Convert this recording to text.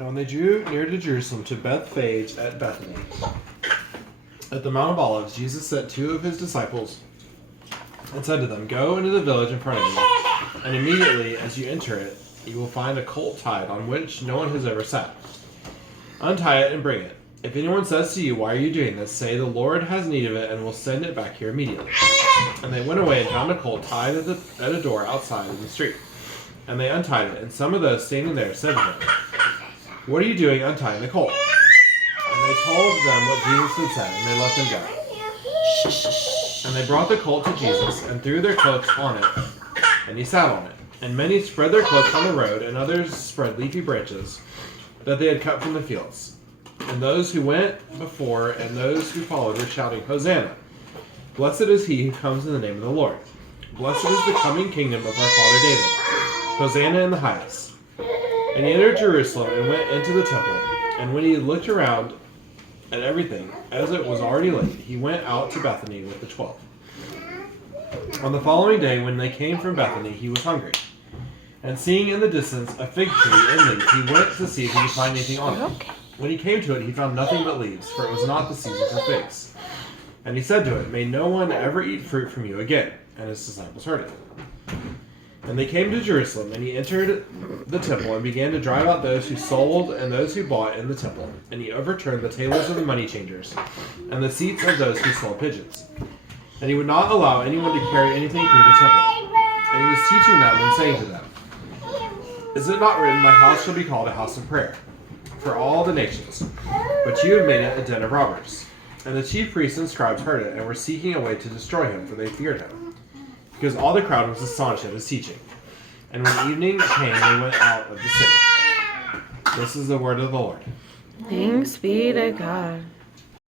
Now when they drew near to Jerusalem, to Bethphage at Bethany, at the Mount of Olives, Jesus sent 2 of his disciples and said to them, "Go into the village in front of you, and immediately as you enter it, you will find a colt tied on which no one has ever sat. Untie it and bring it. If anyone says to you, 'Why are you doing this?' say, 'The Lord has need of it and will send it back here immediately.'" And they went away and found a colt tied at a door outside in the street. And they untied it, and some of those standing there said to them, "What are you doing untying the colt?" And they told them what Jesus had said, and they let them go. And they brought the colt to Jesus, and threw their cloaks on it, and he sat on it. And many spread their cloaks on the road, and others spread leafy branches that they had cut from the fields. And those who went before and those who followed were shouting, "Hosanna! Blessed is he who comes in the name of the Lord. Blessed is the coming kingdom of our father David. Hosanna in the highest." And he entered Jerusalem and went into the temple. And when he looked around at everything, as it was already late, he went out to Bethany with the 12. On the following day, when they came from Bethany, he was hungry. And seeing in the distance a fig tree in leaf, he went to see if he could find anything on it. When he came to it, he found nothing but leaves, for it was not the season for figs. And he said to it, "May no one ever eat fruit from you again." And his disciples heard it. And they came to Jerusalem, and he entered the temple and began to drive out those who sold and those who bought in the temple. And he overturned the tables of the money changers and the seats of those who sold pigeons. And he would not allow anyone to carry anything through the temple. And he was teaching them and saying to them, "Is it not written, 'My house shall be called a house of prayer for all the nations'? But you have made it a den of robbers." And the chief priests and scribes heard it, and were seeking a way to destroy him, for they feared him, because all the crowd was astonished at his teaching. And when evening came, they went out of the city. This is the word of the Lord. Thanks be to God.